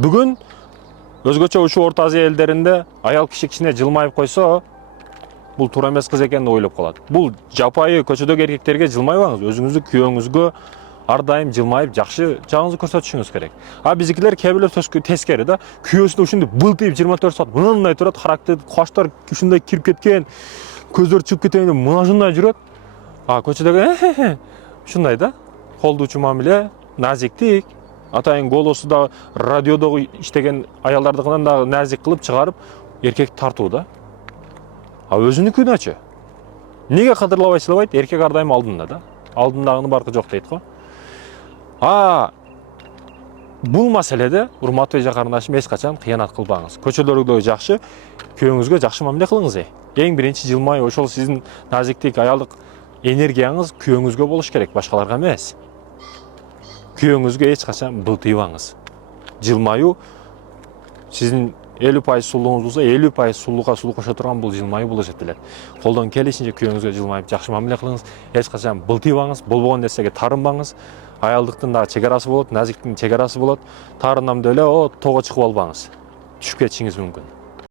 Бүгін өзгөчө ушул Орто Азия элдеринде аял киши кичине жылмайып койсо, бул туура эмес кыз экенин ойлоп калат. Бул жапайы көчөдөгү эркектерге жылмайбаңыз, өзүңүздү күйөөңүзгө ар дайым жылмайып жакшы жагыңызды көрсөтүшүңүз керек. А биздикилер кээ бирлер тескери да, күйөөсүнө ушундай былтыйып 24 саат мындай турат, характер, каштар ушундай кирип кеткен, көздөр чыгып кеткен деп мына ушундай жүрөт. А көчөдөгү ушундай да, колдуучу мамиле, назиктик, атайын голосу да радиодогу иштеген аялдардыкынан да назик кылып чыгарып, эркек тартуу да. А өзүнүкүнөчү. Неге кадырлабай сыйлабайт? Эркек ар дайым алдында да. Алдындагыны баркы жок дейт го. Бул маселеде, урматтуу эже карындашым, эч качан кыянат кылбаңыз. Көчөлөрдө жакшы, күйөөңүзгө жакшы мамиле кылыңыз. Эң биринчи жылмай, ошол сиздин назиктик, аялдык энергияңыз күйөөңүзгө болуш керек, башкаларга эмес. Күйөөңүзгө эч качан былтыйбаңыз. Жылмаюу сиздин 50% сулууңуз болсо, 50% сулууга сулуу кошо турган бул жылмаюу болуп эсептелет. Колдон келишинче күйөөңүзгө жылмайып жакшы мамиле кылыңыз. Эч качан былтыйбаңыз, болбогон нерсеге тарынбаңыз. Аялдыктын да чек арасы болот, назиктиктин чек арасы болот. Тарынам деле тоо чыгып албаңыз. Түшүп кетишиңиз мүмкүн.